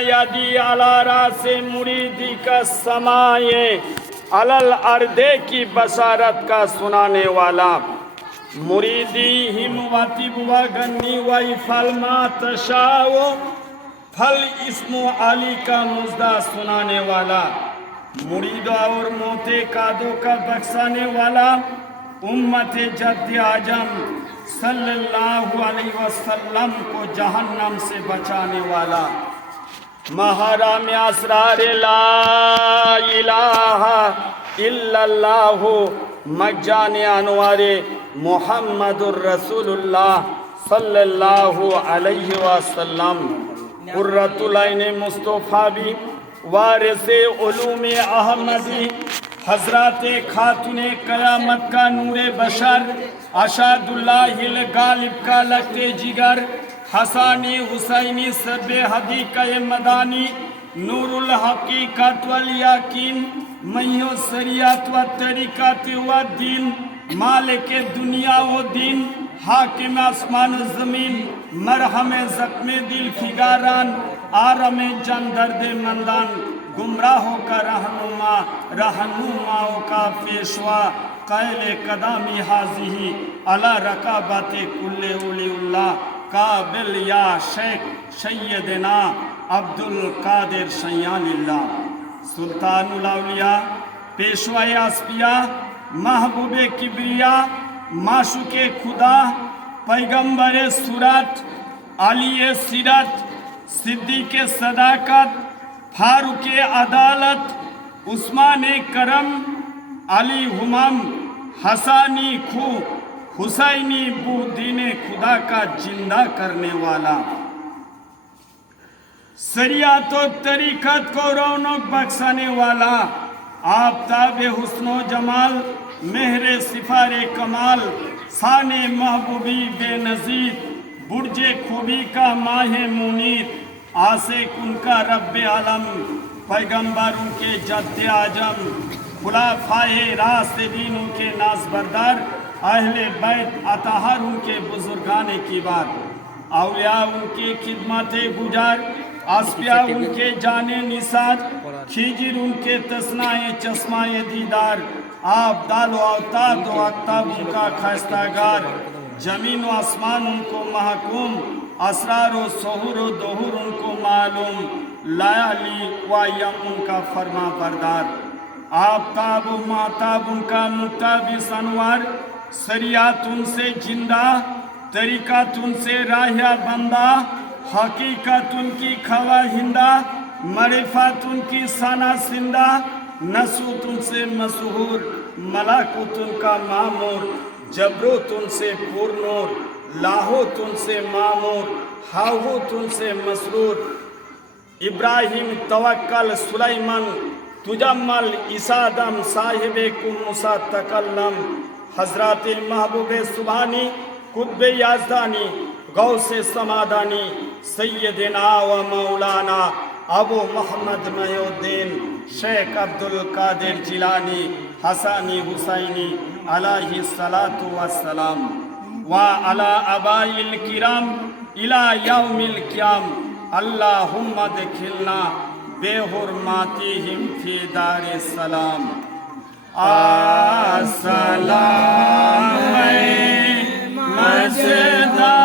یدی علی راس مریدی کا سمائے، علل اردے کی بشارت کا سنانے والا۔ مریدی ہم وطب و گنی و فلما تشاو پھل اسم علی کا مزدہ سنانے والا۔ مرید اور موتے کادوں کا بخشانے والا۔ امت جد آجم صلی اللہ علیہ وسلم کو جہنم سے بچانے والا۔ محرم اسرار لا الہ الا اللہ، مجان انوار محمد الرسول اللہ صلی اللہ علیہ وسلم۔ قررت العین مصطفیٰ بھی وارث علوم احمدی حضرات خاتون قیامت کا نور بشر اشاد اللہ غالب کا لگتے جگر حسانی حسینی سب حدیق مدانی نور الحقیقت والیقین میو سریات و طریقات و دین، مالک دنیا و دین، حاکم آسمان و زمین، مرحم زخم دل فگاران آرم جان درد مندان۔ گمراہوں کا رہنما، رہنماؤں کا پیشوا قیل قدامی حاضی علا رکابت کل اولی اللہ، قابل یا شیخ شیدنا عبد القادر اللہ۔ سلطان الاولیاء، پیشوا اصفیہ محبوب کبریا، معشوق خدا، پیغمبر سورت، علی سیرت، صدیق صداقت فاروق عدالت، عثمان کرم، علی ہمم، حسانی خو، حسینی بو دین خدا کا زندہ کرنے والا۔ سریات و طریقت کو رونق بخشانے والا، آفتاب حسن و جمال، مہر سفار کمال سان محبوبی بے نظیر، برج خوبی کا ماہ منیر۔ آسے کن کا رب عالم، پیغمبروں کے جد اعظم، خلافائے راستینوں کے ناز بردار، اہل بیت اطہاروں کے بزرگان کی بات اولیاء ان کے خدمت گزار آسپیا ان کے جانے نثار کھیجر ان کے تسنائے چسمائے دیدار آپ دال و اوتاد و اکتاب ان کا خیستہ گار جمین و آسمان ان کو محکوم اسرار و سہر و دہور ان کو معلوم، لیالی و یم ان کا فرما بردار۔ آفتاب و ماتاب ان کا متاب سنوار سریات ان سے جندہ طریقات ان سے راہیا بندہ، حقیقت ان کی کھوا ہندہ معرفات ان کی ثنا سندہ نسوت ان سے مسہور ملاکت ان کا معمور، جبروت ان سے پورنور لاہو تن سے معمور، ہاہو تن سے مسرور۔ ابراہیم توکل سلیمن تجمل، اسادم صاحب کم مسا تکلم حضرات محبوب سبحانی، قطب یازدانی غوث سمادانی، سیدنا و مولانا ابو محمد محی الدین شیخ عبد القادر جیلانی حسانی حسینی علیہ السلام ওয়া আলা আবাইল কিরাম ইলা ইয়াউমিল কিয়াম। আল্লাহুম্মা দেখিলনা বেহুরমাতিহিম ফি দারে সালাম। আসসালাম মজদা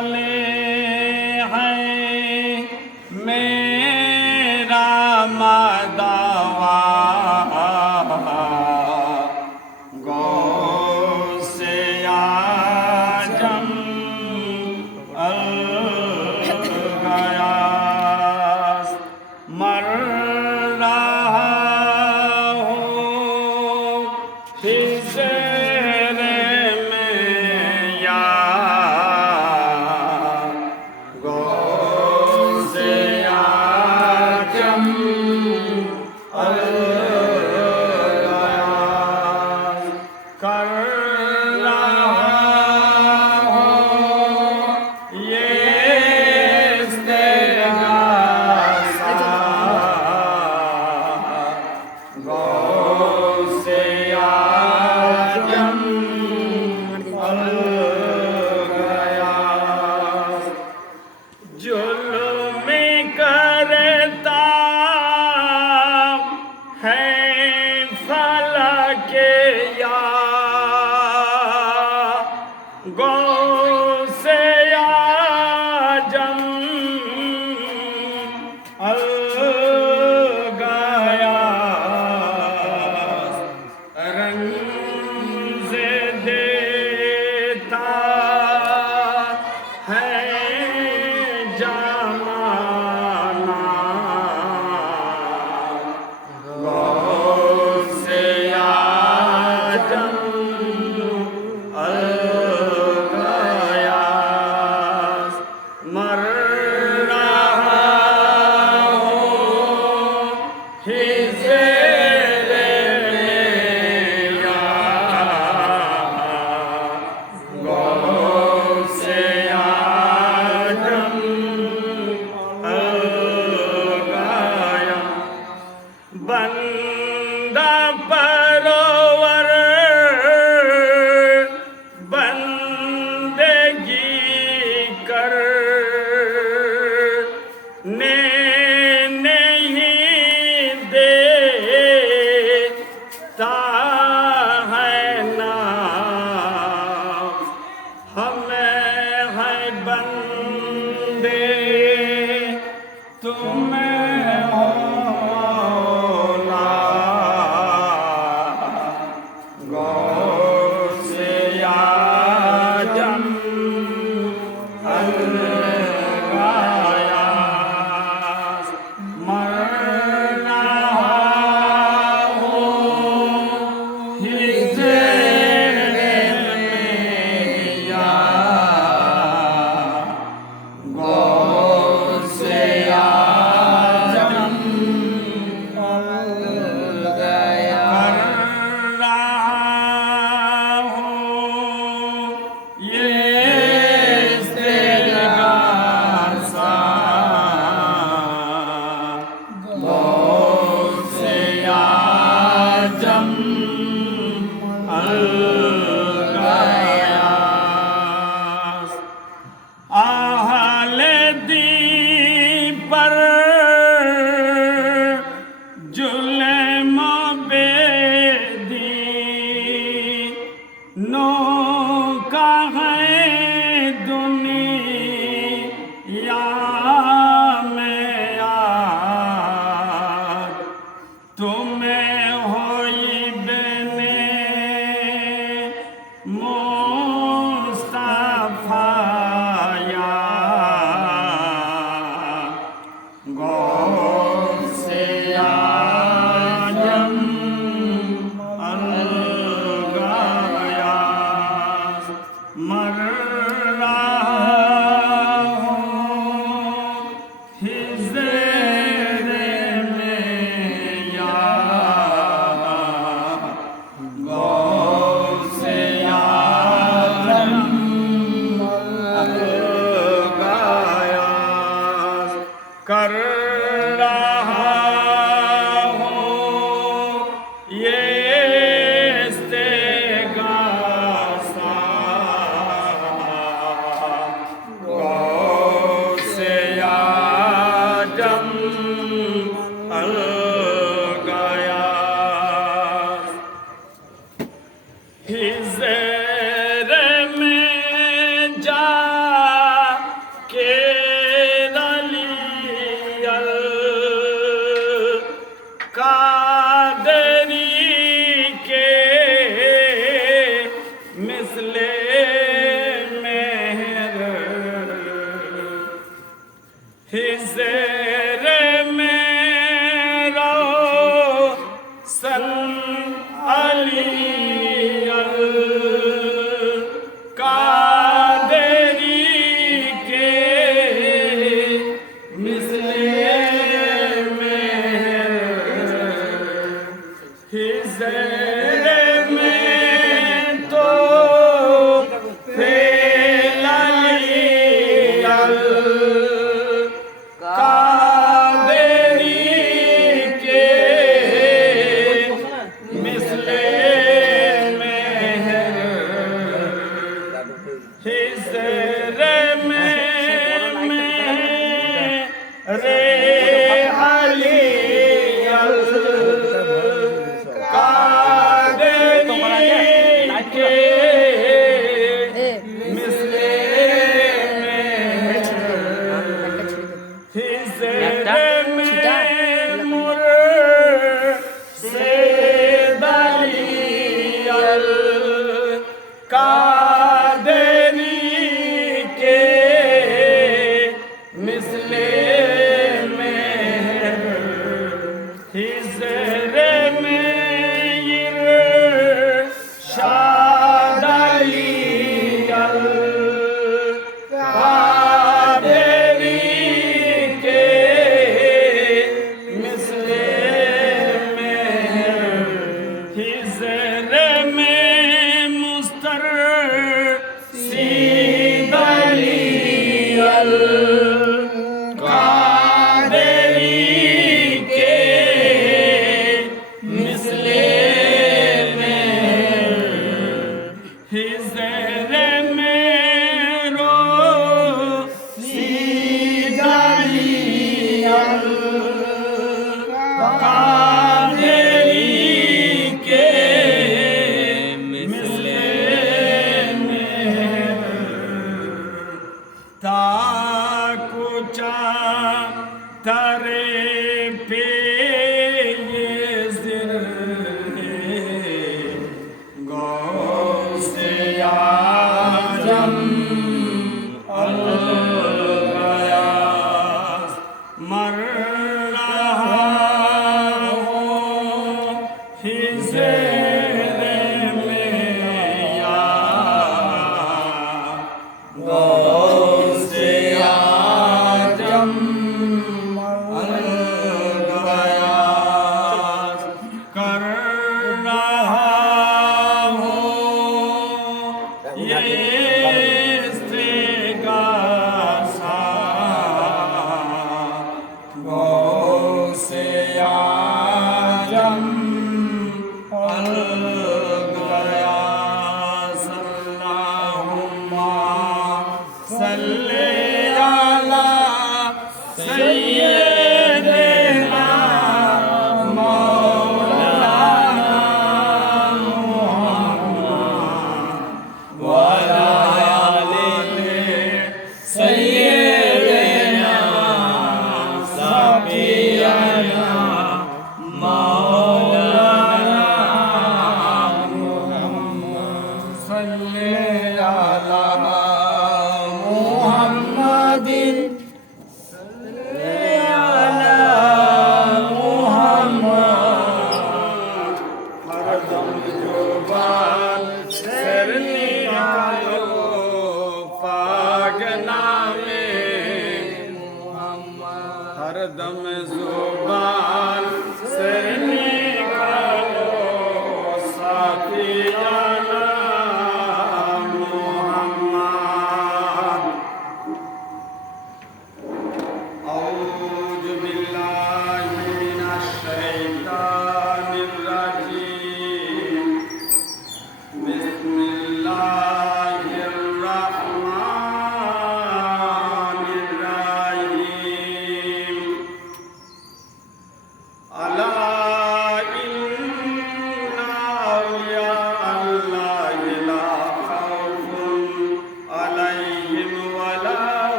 i Hallelujah. कर His name. रे 주여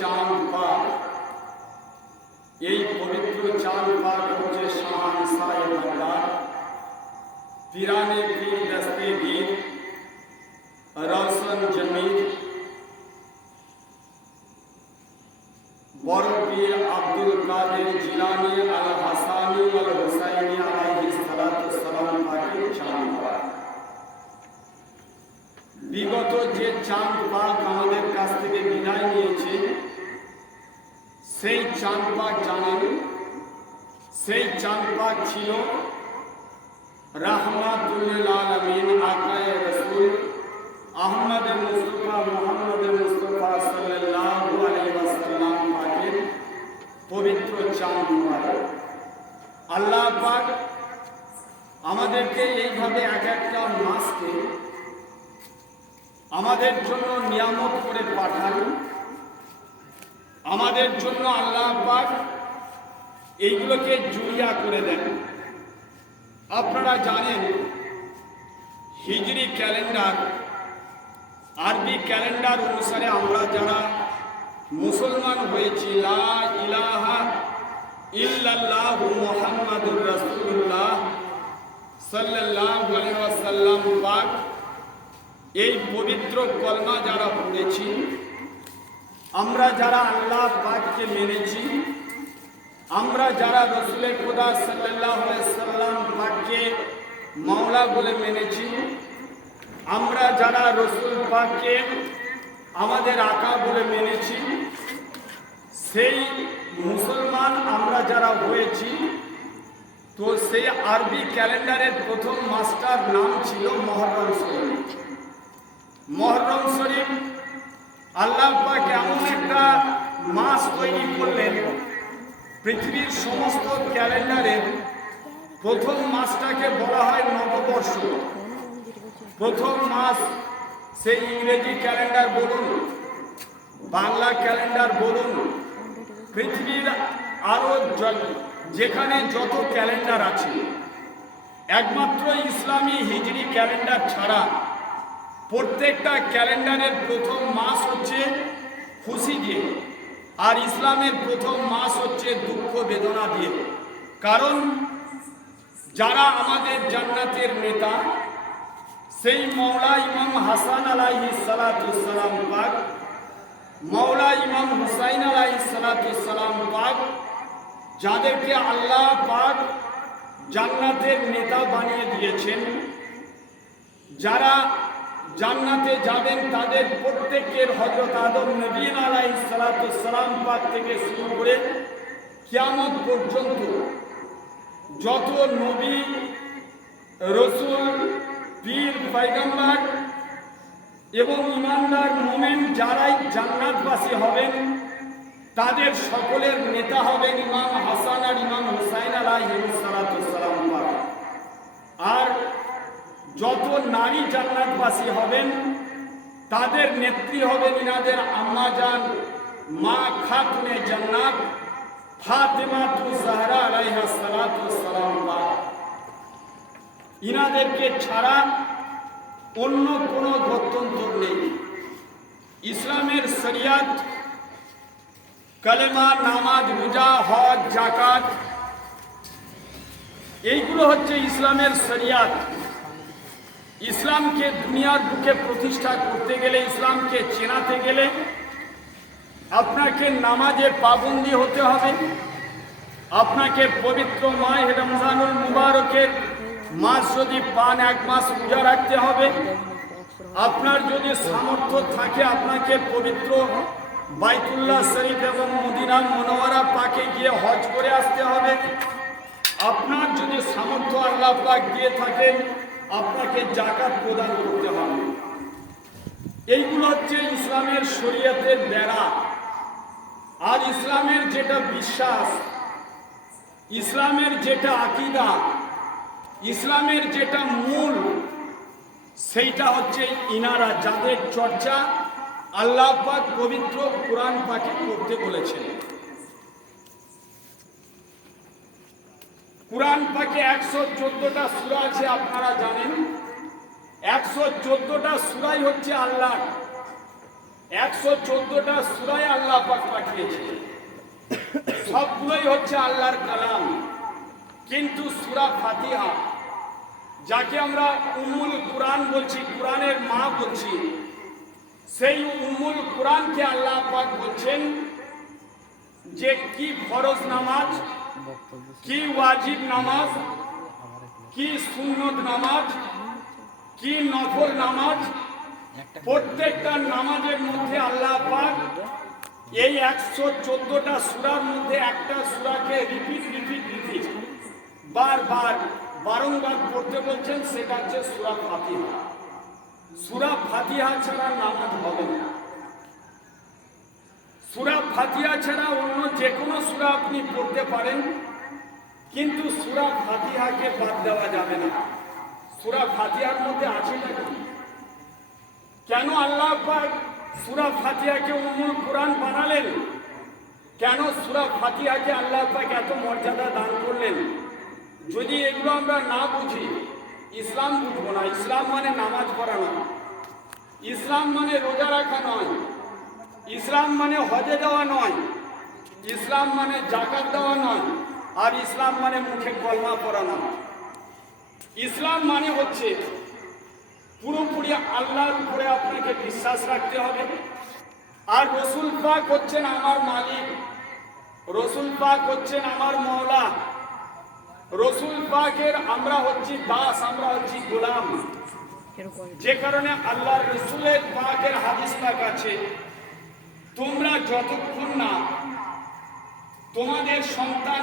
চাঁদ পাক এই পবিত্র চাঁদ পাক হচ্ছে শাহান সাহেব আল্লাহ পিরানে পীর দস্তে গীর রওশন জমির বড় পীর আব্দুল কাদের জিলানি আল হাসানি আল হুসাইনি আলাইহিস সালাতু সালাম পাকের চাঁদ পাক বিগত যে চাঁদ পাক আমাদের কাছ থেকে বিদায় নিয়েছে সেই চাঁদ পাক জানেন? সেই চাঁদ পাক ছিল রাহমাতুল্লিল আলামিন, আকায়ে রাসূল আহমদ মুস্তফা, মুহাম্মদ মুস্তফা সাল্লাল্লাহু আলাইহি ওয়াসাল্লাম পাকের পবিত্র চাঁদ আল্লাহ পাক আমাদেরকে এইভাবে এক একটা মাসকে আমাদের জন্য নিয়ামত করে পাঠান। আমাদের জন্য আল্লাহ পাক এইগুলোকে জুড়িয়া করে দেন। আপনারা জানেন, হিজরি ক্যালেন্ডার, আরবি ক্যালেন্ডার অনুসারে আমরা যারা মুসলমান হয়েছি, লা ইলাহা ইল্লাল্লাহু মুহাম্মাদুর রাসূলুল্লাহ সাল্লাল্লাহু আলাইহি ওয়াসাল্লাম পাক এই পবিত্র কলমা যারা পড়েছি আমরা যারা আল্লাহ পাককে মেনেছি, আমরা যারা রসুলের খোদা সাল্লাহ সাল্লাম পাককে মাওলা বলে মেনেছি, আমরা যারা রসুল পাককে আমাদের আঁকা বলে মেনেছি, সেই মুসলমান আমরা যারা হয়েছি, তো সেই আরবি ক্যালেন্ডারের প্রথম মাস্টার নাম ছিল মহরম শরীফ। মহরম শরীফ আল্লাহ পাক এমন একটা মাস তৈরি করলেন। পৃথিবীর সমস্ত ক্যালেন্ডারের প্রথম মাসটাকে বলা হয় নববর্ষ। প্রথম মাস সেই ইংরেজি ক্যালেন্ডার বলুন, বাংলা ক্যালেন্ডার বলুন, পৃথিবীর আরও যেখানে যত ক্যালেন্ডার আছে, একমাত্র ইসলামী হিজরি ক্যালেন্ডার ছাড়া প্রত্যেকটা ক্যালেন্ডারের প্রথম মাস হচ্ছে খুশি দিয়ে, আর ইসলামের প্রথম মাস হচ্ছে দুঃখ বেদনা দিয়ে। কারণ যারা আমাদের জান্নাতের নেতা, সেই মৌলা ইমাম হাসান আলাইহি সালাতুসালাম পাক মৌলা ইমাম হুসাইন আলাইহি সালাতুসালাম পাক, যাদেরকে আল্লাহ পাক জান্নাতের নেতা বানিয়ে দিয়েছেন, যারা জান্নাতে যাবেন তাদের প্রত্যেকের হজরত আদম নবীন আলাই সালাম পাক থেকে শুরু করে কিয়ামত পর্যন্ত যত নবী, রসুল, পীর, পয়গম্বর এবং ইমানদার মোমেন যারাই জান্নাতবাসী হবেন, তাদের সকলের নেতা হবেন ইমাম হাসান আর ইমাম হুসাইন আলাইহিম সালাম পাক। আর যত নারী জান্নাতবাসী হবেন, তাদের নেত্রী হবেন ইনাদের আম্মাজান মা খাতুনে জান্নাত ফাতেমা তু জাহরা আলাইহা সালাতু সালাম ইনাদেরকে ছাড়া অন্য কোনো গত্যন্তর নেই। ইসলামের শরিয়াত, কালেমা, নামাজ, রোজা, হজ জাকাত এইগুলো হচ্ছে ইসলামের শরিয়াত। ইসলামকে দুনিয়ার বুকে প্রতিষ্ঠা করতে গেলে, ইসলামকে চেনাতে গেলে আপনাকে নামাজে পাবন্দি হতে হবে। আপনাকে পবিত্র মাহ রমজানুল মুবারকের মাস যদি পান, এক মাস রোজা রাখতে হবে। আপনার যদি সামর্থ্য থাকে, আপনাকে পবিত্র বাইতুল্লাহ শরীফ এবং মদিনা মনোয়ারা পাকে গিয়ে হজ করে আসতে হবে। আপনার যদি সামর্থ্য আল্লাহ পাক দিয়ে থাকেন আপনাকে জাকাত প্রদান করতে হবে। এইগুলো হচ্ছে ইসলামের শরীয়তের বেড়া। আর ইসলামের যেটা বিশ্বাস, ইসলামের যেটা আকিদা, ইসলামের যেটা মূল, সেইটা হচ্ছে ইনারা যাদের চর্চা আল্লাহ পাক পবিত্র কোরআন পাকে করতে বলেছেন। কোরআন পাকে একশো চোদ্দটা সুরা আছে, আপনারা জানেন? একশো চোদ্দটা সুরাই হচ্ছে আল্লাহ একশো চোদ্দটা সুরাই আল্লাহ পাক পাঠিয়েছে। সবগুলোই হচ্ছে আল্লাহর কালাম। কিন্তু সুরা ফাতিহা, যাকে আমরা উম্মুল কোরআন বলছি, কোরআনের মা বলছি, সেই উম্মুল কোরআনকে আল্লাহ পাক বলছেন যে কি ফরজ নামাজ কি ওয়াজিব নামাজ? কি সুন্নত নামাজ? কি নফল নামাজ? প্রত্যেকটা নামাজের মধ্যে আল্লাহ পাক এই একশো চোদ্দটা সুরার মধ্যে একটা সুরাকে রিপিট রিপিট রিপিট বারবার বারংবার পড়তে বলছেন সেটা হচ্ছে সুরা ফাতিহা। সুরা ফাতিহা ছাড়া নামাজ হবে না। সুরা ফাতিহা ছাড়া অন্য যে কোনো সুরা আপনি পড়তে পারেন, কিন্তু সুরা ফাতিহাকে বাদ দেওয়া যাবে না। সুরা ফাতিহার মধ্যে আছে নাকি? কেন আল্লাহ পাক সুরা ফাতিহাকে অন্য কোরআন বানালেন? কেন সুরা ফাতিহাকে আল্লাহ পাক এত মর্যাদা দান করলেন? যদি এগুলো আমরা না বুঝি, ইসলাম বুঝব না। ইসলাম মানে নামাজ পড়া নয়। ইসলাম মানে রোজা রাখা নয়। ইসলাম মানে হজে দেওয়া নয়, ইসলাম মানে জাকাত দেওয়া নয়, আর ইসলাম মানে মুখে কলমা পড়া নয়। ইসলাম মানে হচ্ছে পুরোপুরি আল্লাহর উপরে আপনাকে বিশ্বাস রাখতে হবে। আর রসুল পাক হচ্ছেন আমার মালিক, রসুল পাক হচ্ছেন আমার মওলা, রসুল পাকের আমরা হচ্ছি দাস, আমরা হচ্ছি গোলাম। যে কারণে আল্লাহ রসুলের পাকের হাদিস পাক আছে তোমরা যতক্ষণ না তোমাদের সন্তান